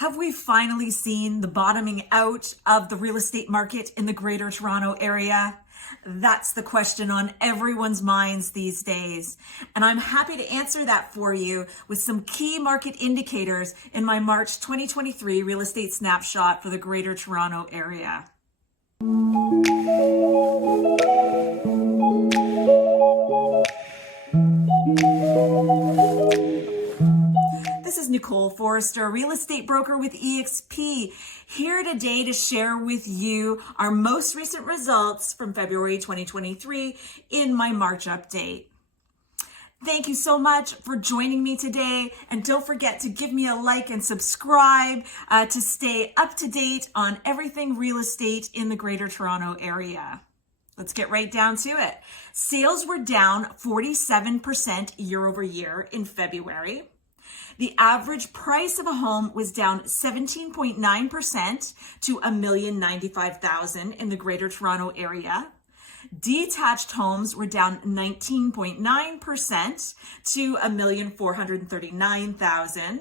Have we finally seen the bottoming out of the real estate market in the Greater Toronto Area? That's the question on everyone's minds these days. And I'm happy to answer that for you with some key market indicators in my March 2023 real estate snapshot for the Greater Toronto Area. This is Nicole Forrester, real estate broker with eXp, here today to share with you our most recent results from February 2023 in my March update. Thank you so much for joining me today, and don't forget to give me a like and subscribe to stay up to date on everything real estate in the Greater Toronto Area. Let's get right down to it. Sales were down 47% year over year in February. The average price of a home was down 17.9% to $1,095,000 in the Greater Toronto Area. Detached homes were down 19.9% to $1,439,000.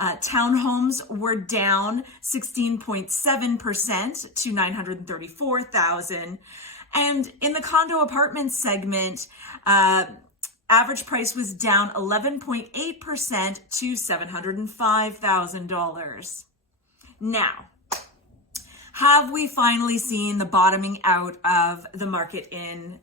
Townhomes were down 16.7% to $934,000. And in the condo apartment segment, average price was down 11.8% to $705,000. Now, have we finally seen the bottoming out of the market in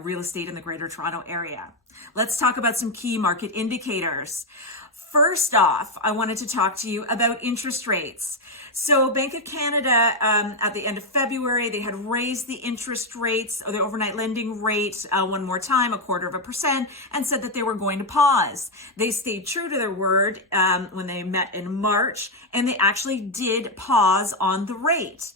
real estate in the Greater Toronto Area? Let's talk about some key market indicators. First off, I wanted to talk to you about interest rates. So Bank of Canada, at the end of February, they had raised the interest rates, or the overnight lending rate, one more time, 0.25%, and said that they were going to pause. They stayed true to their word when they met in March, and they actually did pause on the rate.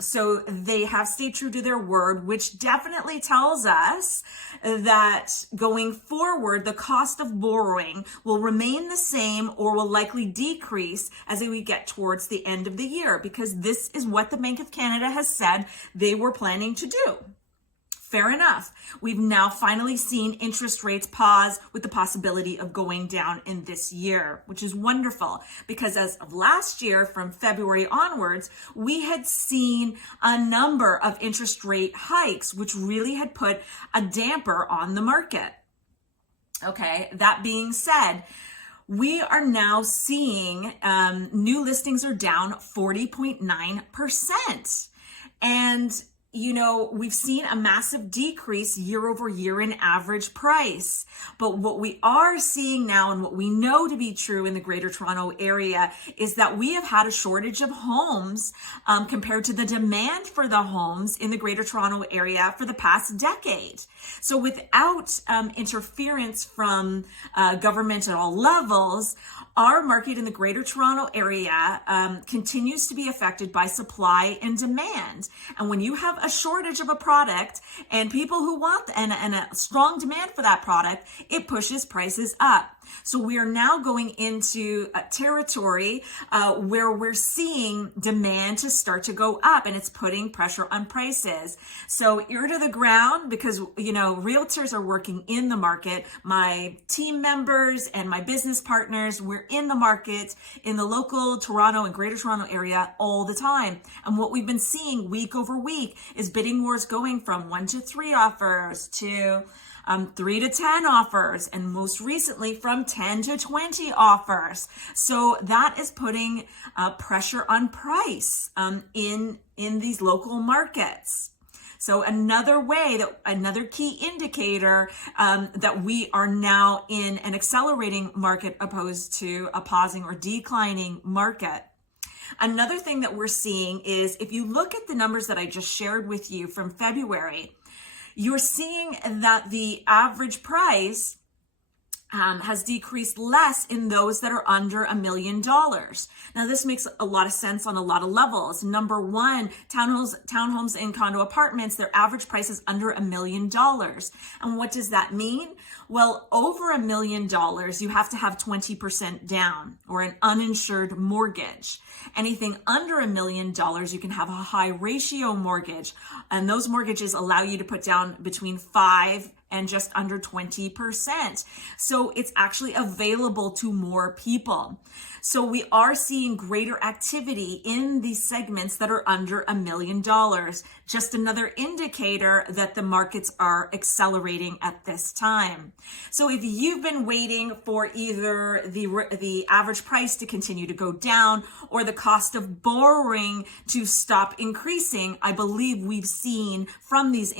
So they have stayed true to their word, which definitely tells us that going forward, the cost of borrowing will remain the same or will likely decrease as we get towards the end of the year, because this is what the Bank of Canada has said they were planning to do. Fair enough. We've now finally seen interest rates pause with the possibility of going down in this year, which is wonderful, because as of last year, from February onwards, we had seen a number of interest rate hikes, which really had put a damper on the market. Okay, that being said, we are now seeing new listings are down 40.9%. And you know, we've seen a massive decrease year over year in average price. But what we are seeing now, and what we know to be true in the Greater Toronto Area, is that we have had a shortage of homes compared to the demand for the homes in the Greater Toronto Area for the past decade. So without interference from government at all levels, our market in the Greater Toronto Area continues to be affected by supply and demand. And when you have a shortage of a product and people who want and a strong demand for that product, it pushes prices up. So we are now going into a territory where we're seeing demand to start to go up, and it's putting pressure on prices. So ear to the ground, because, you know, realtors are working in the market. My team members and my business partners, we're in the market in the local Toronto and Greater Toronto Area all the time. And what we've been seeing week over week is bidding wars going from 1 to 3 offers to 3 to 10 offers, and most recently from 10 to 20 offers. So that is putting pressure on price in these local markets. So another key indicator that we are now in an accelerating market opposed to a pausing or declining market. Another thing that we're seeing is, if you look at the numbers that I just shared with you from February, you're seeing that the average price has decreased less in those that are under $1 million. Now, this makes a lot of sense on a lot of levels. Number one, townhomes and condo apartments, their average price is under $1 million. And what does that mean? Well, over $1 million, you have to have 20% down or an uninsured mortgage. Anything under $1 million, you can have a high ratio mortgage. And those mortgages allow you to put down between 5 and just under 20%. So it's actually available to more people. So we are seeing greater activity in these segments that are under $1 million. Just another indicator that the markets are accelerating at this time. So if you've been waiting for either the average price to continue to go down or the cost of borrowing to stop increasing, I believe we've seen from these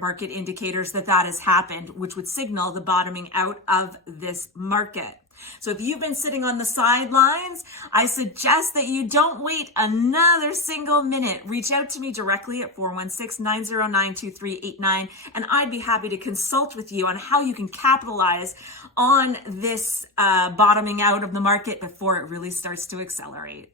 market indicators that has happened, which would signal the bottoming out of this market. So if you've been sitting on the sidelines, I suggest that you don't wait another single minute. Reach out to me directly at 416-909-2389, and I'd be happy to consult with you on how you can capitalize on this bottoming out of the market before it really starts to accelerate.